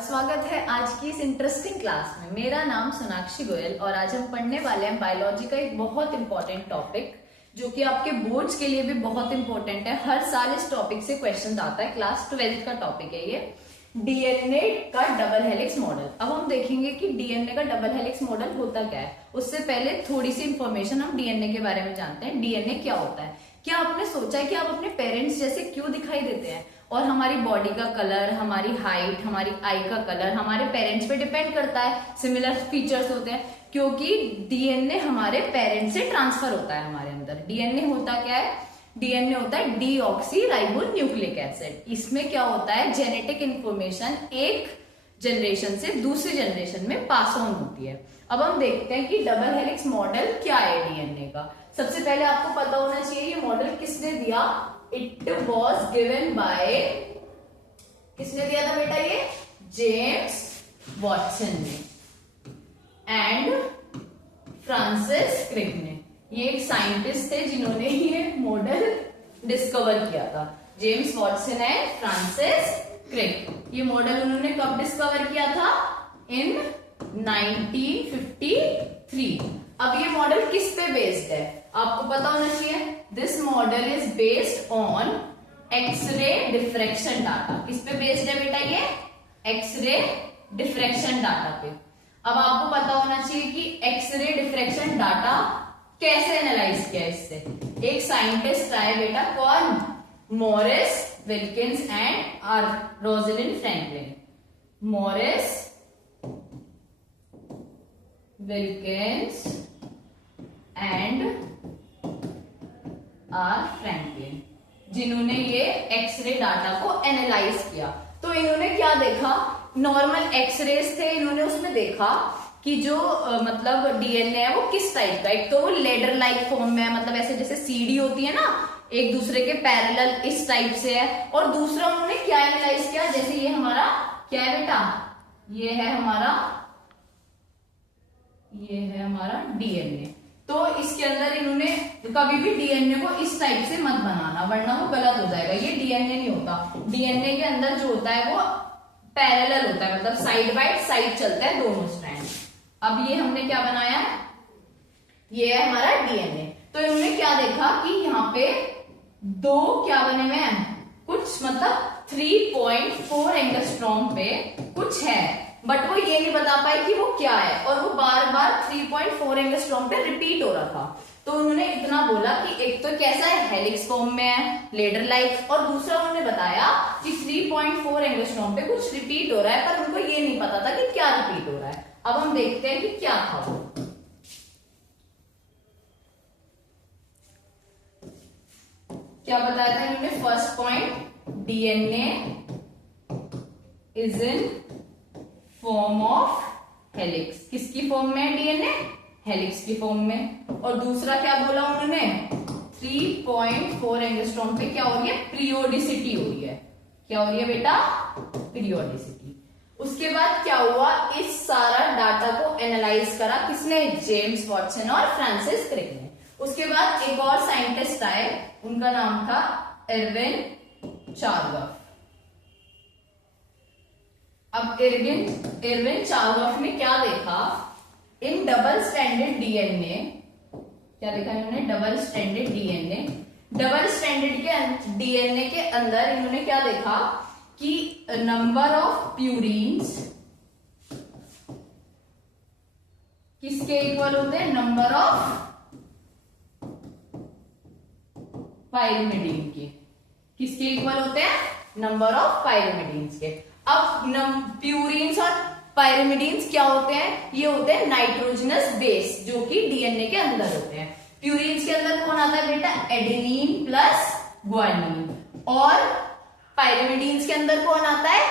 स्वागत है आज की इस इंटरेस्टिंग क्लास में। मेरा नाम सोनाक्षी गोयल और आज हम पढ़ने वाले हैं बायोलॉजी का एक बहुत इंपॉर्टेंट टॉपिक जो कि आपके बोर्ड्स के लिए भी बहुत इंपॉर्टेंट है। हर साल इस टॉपिक से क्वेश्चन आता है। क्लास 12 का टॉपिक है ये, डीएनए का डबल हेलिक्स मॉडल। अब हम देखेंगे कि डीएनए का डबल हेलिक्स मॉडल होता क्या है। उससे पहले थोड़ी सी इंफॉर्मेशन हम डीएनए के बारे में जानते हैं। डीएनए क्या होता है? क्या आपने सोचा है कि आप अपने पेरेंट्स जैसे क्यों दिखाई देते हैं? और हमारी बॉडी का कलर, हमारी हाइट, हमारी आई का कलर हमारे पेरेंट्स पे डिपेंड करता है। सिमिलर फीचर्स होते हैं क्योंकि डीएनए हमारे पेरेंट्स से ट्रांसफर होता है हमारे अंदर। डीएनए होता क्या है? डीएनए होता है डीऑक्सी राइबोन्यूक्लिक एसिड। इसमें क्या होता है? जेनेटिक इंफॉर्मेशन एक जनरेशन से दूसरी जनरेशन में पास ऑन होती है। अब हम देखते हैं कि डबल हेलिक्स मॉडल क्या है डीएनए का। सबसे पहले आपको पता होना चाहिए ये मॉडल किसने दिया। इट वॉज गिवन बाय, किसने दिया था बेटा? ये जेम्स वॉटसन ने एंड फ्रांसिस क्रिक ने। ये एक साइंटिस्ट थे जिन्होंने ये मॉडल डिस्कवर किया था। James Watson and Francis Crick. ये मॉडल उन्होंने कब डिस्कवर किया था? इन 1953। अब ये मॉडल किस पे बेस्ड है आपको पता होना चाहिए। This model is based on X ray diffraction data. किस पे बेस्ड है बेटा? ये एक्सरे डिफ्रैक्शन डाटा पे। अब आपको पता होना चाहिए कि एक्सरे डिफ्रैक्शन डाटा कैसे एनालाइज किया इससे। एक साइंटिस्ट आए बेटा, कौन? Morris Wilkins and Rosalind Franklin. Morris Wilkins and Franklin, जिन्होंने ये एक्सरे डाटा को एनालाइज किया। तो इन्होंने क्या देखा? नॉर्मल एक्सरेज थे, इन्होंने उसमें देखा कि जो मतलब डीएनए है वो किस टाइप का। एक तो वो लेडर लाइक फॉर्म में है, मतलब ऐसे जैसे सीडी होती है ना, एक दूसरे के पैरेलल, इस टाइप से है। और दूसरा उन्होंने क्या एनालाइज किया, जैसे ये हमारा क्या है बेटा? ये है हमारा डीएनए। तो इसके अंदर इन्होंने कभी भी डीएनए को इस टाइप से मत बनाना वरना वो गलत हो जाएगा। ये डीएनए नहीं होता। डीएनए के अंदर जो होता है वो पैरेलल होता है, मतलब साइड बाय साइड चलता है दोनों स्ट्रैंड। अब ये हमने क्या बनाया? ये है हमारा डीएनए। तो इन्होंने क्या देखा कि यहाँ पे दो क्या बने हुए हैं, कुछ मतलब 3.4 एंगस्ट्रॉम पे कुछ है, बट वो ये नहीं बता पाए कि वो क्या है। और वो बार बार 3.4 एंगस्ट्रॉम पे रिपीट हो रहा था। तो उन्होंने इतना बोला कि एक तो कैसा है, हेलिक्स फॉर्म में है, लेडर लाइक, और दूसरा उन्होंने बताया कि 3.4 एंगस्ट्रॉम पे कुछ रिपीट हो रहा है, पर उनको ये नहीं पता था कि क्या रिपीट हो रहा है। अब हम देखते हैं कि क्या था वो। क्या बताया था इन्होंने? First point, DNA is in form of helix. किसकी फॉर्म में है डीएनए? हेलिक्स की फॉर्म में। और दूसरा क्या बोला उन्होंने? 3.4 एंगस्ट्रॉम पे क्या हो रही है? पीरियोडिसिटी हो रही है। क्या हो रही है बेटा? पीरियोडिसिटी। उसके बाद क्या हुआ? इस सारा डाटा को एनालाइज करा किसने? जेम्स वॉटसन और फ्रांसिस क्रिक ने। उसके बाद एक और साइंटिस्ट आए, उनका नाम था एर्विन चार्गफ। अब एर्विन चार्गफ ने क्या देखा? इन डबल स्ट्रैंडेड डीएनए, क्या देखा इन्होंने? Double stranded DNA. Double stranded के डीएनए के अंदर इन्होंने क्या देखा कि नंबर ऑफ प्यूरिन्स किसके इक्वल होते हैं? नंबर ऑफ पायरिमिडीन के। किसके इक्वल होते हैं? नंबर ऑफ पायरिमिडीन्स के। अब प्यूरिन्स और पायरिमिडीन्स क्या होते हैं? ये होते हैं नाइट्रोजनस बेस जो कि डीएनए के अंदर होते हैं। प्यूरिन्स के अंदर कौन आता है बेटा? Adenine plus guanine. और पायरिमिडीन्स के अंदर कौन आता है?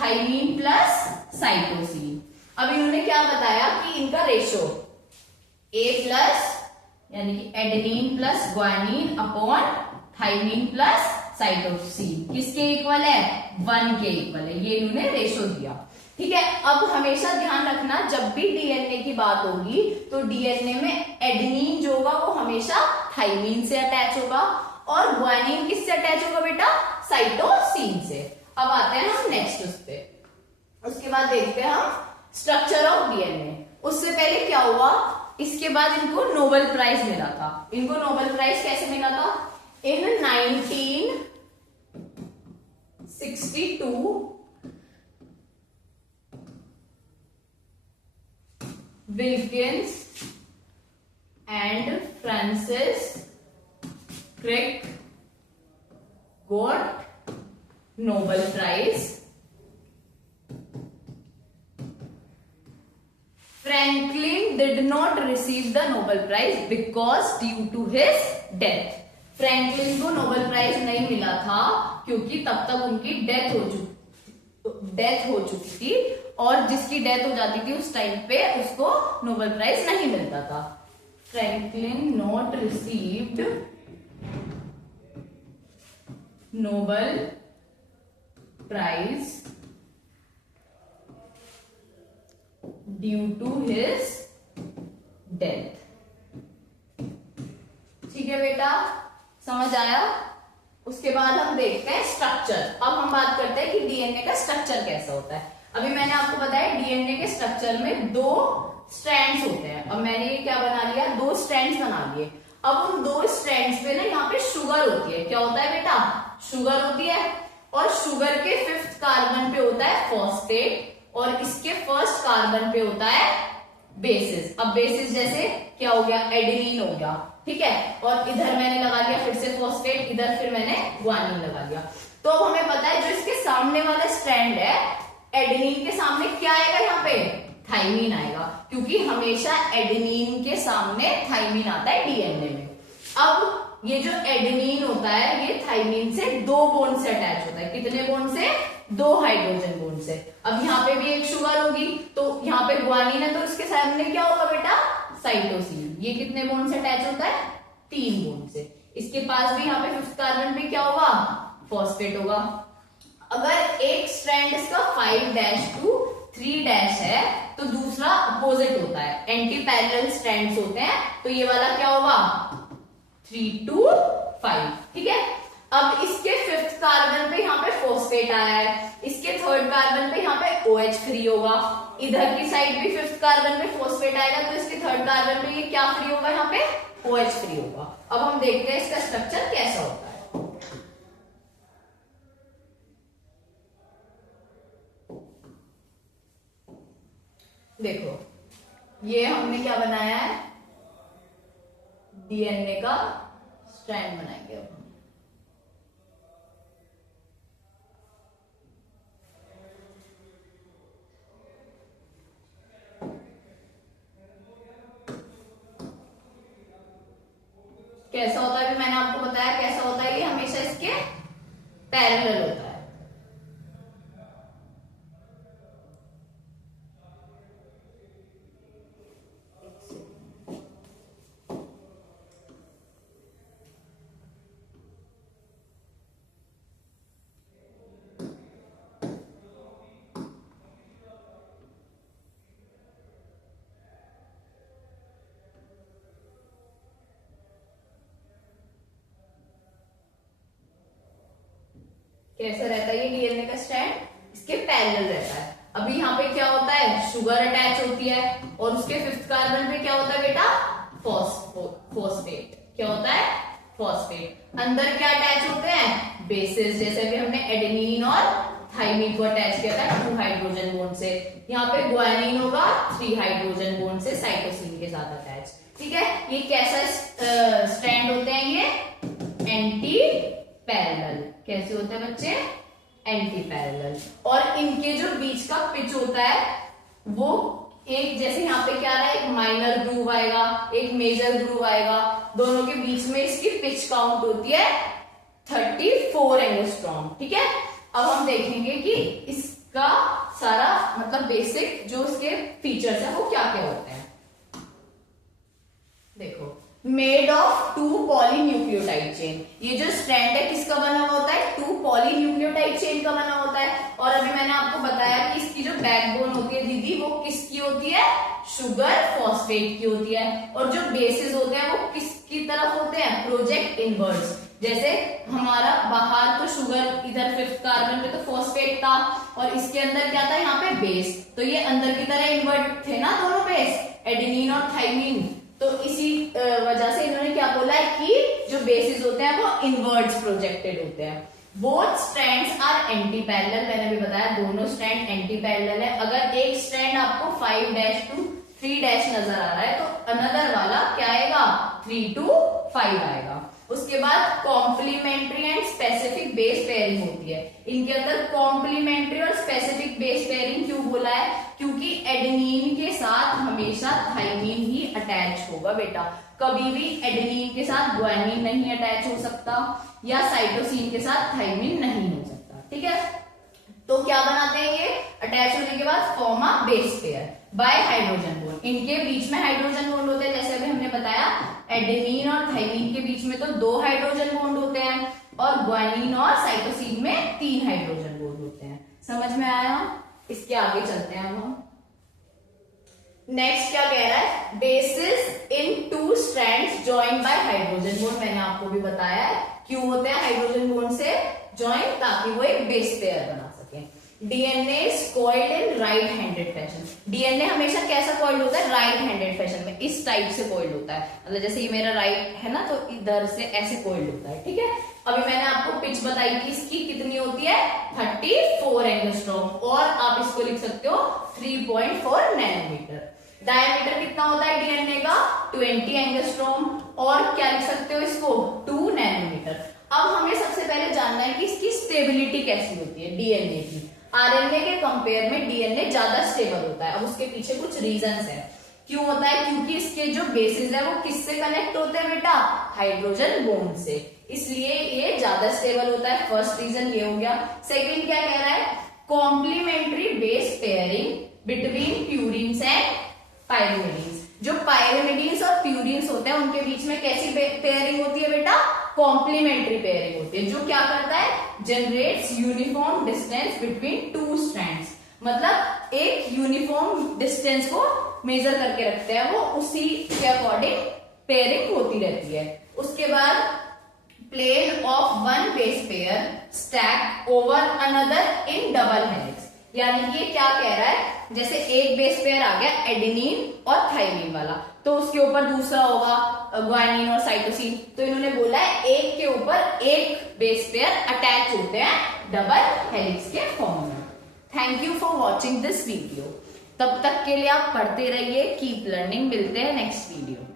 Thymine plus cytosine. अब इन्होंने क्या बताया कि इनका रेशो A प्लस यानी कि adenine plus guanine upon thymine plus cytosine किसके इक्वल है? 1 के इक्वल है। ये इन्होंने रेशो दिया। ठीक है। अब हमेशा ध्यान रखना, जब भी डीएनए की बात होगी तो डीएनए में एडेनिन जो होगा वो हमेशा थाइमिन से अटैच होगा और ग्वानिन किससे अटैच होगा बेटा? साइटोसिन से। अब आते हैं हम नेक्स्ट उस पे। उसके बाद देखते हैं हम स्ट्रक्चर ऑफ डीएनए। उससे पहले क्या हुआ, इसके बाद इनको नोबेल प्राइज मिला था। इनको नोबेल प्राइज कैसे मिला था? In 1962 Wilkins and Francis Crick got Nobel prize. Franklin did not receive the Nobel Prize because due to his death. Franklin को नोबेल प्राइज नहीं मिला था क्योंकि तब तक उनकी डेथ हो चुकी थी, और जिसकी डेथ हो जाती थी उस टाइम पे उसको नोबेल प्राइज नहीं मिलता था। Franklin not received Nobel prize due to his death. ठीक है बेटा, समझ आया? उसके बाद हम देखते हैं स्ट्रक्चर। अब हम बात करते हैं कि डीएनए का स्ट्रक्चर कैसा होता है। अभी मैंने आपको बताया डीएनए के स्ट्रक्चर में 2 स्ट्रैंड्स होते हैं। अब मैंने ये क्या बना लिया, 2 स्ट्रैंड्स बना लिए। अब उन 2 स्ट्रैंड्स पे ना यहाँ पे शुगर होती है। क्या होता है बेटा? शुगर होती है, और शुगर के 5th कार्बन पे होता है फॉस्फेट, और इसके 1st कार्बन पे होता है बेसिस। अब बेसिस जैसे क्या हो गया, एडेनिन हो गया, ठीक है। और इधर मैंने लगा लिया फिर से फॉस्फेट, इधर फिर मैंने ग्वानिन लगा लिया। तो अब हमें पता है जो इसके सामने वाला स्ट्रैंड है, एडेनिन के सामने क्या आएगा, यहाँ पे थाइमीन आएगा, क्योंकि हमेशा एडेनिन के सामने थाइमीन आता है डीएनए में। अब ये जो एडेनिन होता है ये थाइमीन से 2 बॉन्ड से अटैच होता है। कितने बॉन्ड से? 2 हाइड्रोजन बॉन्ड से। अब यहाँ पे भी एक शुगर होगी, तो यहाँ पे ग्वानिन है, तो इसके सामने क्या होगा बेटा? साइटोसिन। ये कितने बॉन्ड से अटैच होता है? 3 बॉन्ड से। इसके पास भी यहाँ पे 5th कार्बन पे क्या होगा? फॉस्फेट होगा। अगर एक स्ट्रैंड इसका 5' to 3' है तो दूसरा अपोजिट होता है, एंटी पैरेलल स्ट्रैंड्स होते हैं, तो ये वाला क्या होगा? 3 to 5, ठीक है। अब इसके 5th कार्बन पे यहाँ पे फॉस्फेट आया है, इसके 3rd कार्बन पे यहाँ पे OH फ्री होगा, इधर की साइड भी 5th कार्बन पे फॉस्फेट आएगा, तो इसके 3rd कार्बन पे ये क्या फ्री होगा? यहाँ पे OH फ्री होगा। अब हम देखते हैं इसका स्ट्रक्चर कैसा होता है। देखो, ये हमने क्या बनाया है? डीएनए का स्ट्रैंड बनाएंगे अब हम। कैसा होता है? अभी मैंने आपको बताया कैसा होता है। ये हमेशा इसके पैरेलल होता है। कैसा रहता है ये डीएनए का स्ट्रैंड? इसके पैरेलल रहता है। अभी यहाँ पे क्या होता है? शुगर अटैच होती है, और उसके 5th कार्बन पे क्या होता है बेटा? फॉस्फेट। क्या होता है? फॉस्फेट। अंदर क्या अटैच होते हैं? बेसिस। जैसे अभी हमने एडेनिन और थाइमीन को अटैच किया था 2 हाइड्रोजन बॉन्ड से। यहाँ पे ग्वानिन होगा 3 हाइड्रोजन बॉन्ड से साइटोसिन के साथ अटैच, ठीक है। ये कैसा स्ट्रैंड होते हैं? ये एंटी पैरेलल। कैसे होते हैं बच्चे? Anti parallel. और इनके जो बीच का पिच होता है वो एक, जैसे यहाँ पे क्या आ रहा है, एक माइनर ग्रूव आएगा, एक मेजर ग्रूव आएगा, दोनों के बीच में इसकी पिच काउंट होती है 34 एंगस्ट्रॉम, ठीक है। अब हम देखेंगे कि इसका सारा मतलब बेसिक जो इसके फीचर्स है वो क्या क्या होते हैं। देखो, मेड ऑफ 2 पॉलीन्यूक्लियोटाइड चेन। ये जो स्ट्रैंड है किसका बना हुआ होता है? 2 पॉलीन्यूक्लियोटाइड चेन का बना होता है। और अभी मैंने आपको बताया कि इसकी जो बैकबोन होती है दीदी, वो किसकी होती है? शुगर फॉस्फेट की होती है। और जो बेसिस होते हैं वो किसकी तरफ होते हैं? Project inverse. जैसे हमारा बाहर तो शुगर, इधर 5th कार्बन पे तो फॉस्फेट था और इसके अंदर क्या था यहाँ पे बेस, तो ये अंदर की तरह इन्वर्ट थे ना दोनों बेस, एडेनिन और थाइमिन। तो इसी वजह से इन्होंने क्या बोला है कि जो बेसिस होते हैं वो इनवर्ट्स प्रोजेक्टेड होते हैं। Both strands are anti parallel, मैंने भी बताया दोनों स्ट्रैंड एंटी पैरेलल है। अगर एक स्ट्रैंड आपको 5' to 3' नजर आ रहा है तो अनदर वाला क्या आएगा 3 to 5 आएगा। उसके बाद complementary and specific base pairing होती है। इनके अंदर कॉम्प्लीमेंट्री और स्पेसिफिक बेस पेयरिंग क्यों बोला है, क्योंकि एडेनिन के साथ हमेशा थाइमिन ही अटैच होगा बेटा, कभी भी एडेनिन के साथ ग्वानिन नहीं अटैच हो सकता या साइटोसिन के साथ थाइमिन नहीं हो सकता। ठीक है, तो क्या बनाते हैं ये, अटैच होने के बाद form a base pair bye hydrogen bond. इनके बीच में हाइड्रोजन बॉन्ड होते हैं, जैसे अभी हमने बताया एडेनिन और थाइमिन के बीच में तो 2 हाइड्रोजन बॉन्ड होते हैं और ग्वानिन और साइटोसिन में 3 हाइड्रोजन बॉन्ड होते हैं। समझ में आया? इसके आगे चलते हैं हम। नेक्स्ट क्या कह रहा है, basis in 2 strands joined by hydrogen bond. मैंने आपको भी बताया है क्यों होते हैं हाइड्रोजन बॉन्ड से ज्वाइन, ताकि वो एक बेस पेयर बना सके। DNA is coiled in right handed fashion. DNA हमेशा कैसा कॉइल्ड होता है, राइट हैंडेड फैशन में, इस टाइप से कॉइल्ड होता है। मतलब जैसे ये मेरा राइट है ना, तो इधर से ऐसे कॉइल्ड होता है। ठीक है, अभी मैंने आपको पिच बताई थी इसकी कितनी होती है 34 एंगस्ट्रॉम, और आप इसको लिख सकते हो 3.4 नैनोमीटर। डायमीटर कितना होता है डीएनए का 20 एंगस्ट्रॉम, और क्या लिख सकते हो इसको 2 नैनोमीटर। अब हमें सबसे पहले जानना है कि इसकी स्टेबिलिटी कैसी होती है डीएनए की। आरएनए के कंपेयर में डीएनए ज्यादा स्टेबल होता है। अब उसके पीछे कुछ रीजंस है क्यों होता है, क्योंकि इसके जो बेसिस है वो किससे कनेक्ट होते हैं बेटा, हाइड्रोजन बॉन्ड से, इसलिए ये ज्यादा स्टेबल होता है। फर्स्ट रीजन ये हो गया। सेकंड क्या कह रहा है, complementary base pairing between purines and pyrimidines. जो पायरिमिडीन्स और प्यूरिन्स होते हैं उनके बीच में कैसी पेयरिंग होती है बेटा, कॉम्प्लीमेंट्री पेयरिंग होती है, जो क्या करता है, generates uniform distance between 2 strands. मतलब एक यूनिफॉर्म डिस्टेंस को मेजर करके रखते हैं वो, उसी के अकॉर्डिंग पेयरिंग होती रहती है। उसके बाद plane of one base pair stack over another in double helix. यानी कि ये क्या कह रहा है, जैसे एक बेस पेयर आ गया एडेनिन और थाइमिन वाला, तो उसके ऊपर दूसरा होगा ग्वानिन और साइटोसिन, तो इन्होंने बोला है एक के ऊपर एक बेस पेयर अटैच होते हैं डबल हेलिक्स के फॉर्म में। Thank you for watching this video. तब तक के लिए आप पढ़ते रहिए, कीप लर्निंग। मिलते हैं नेक्स्ट वीडियो।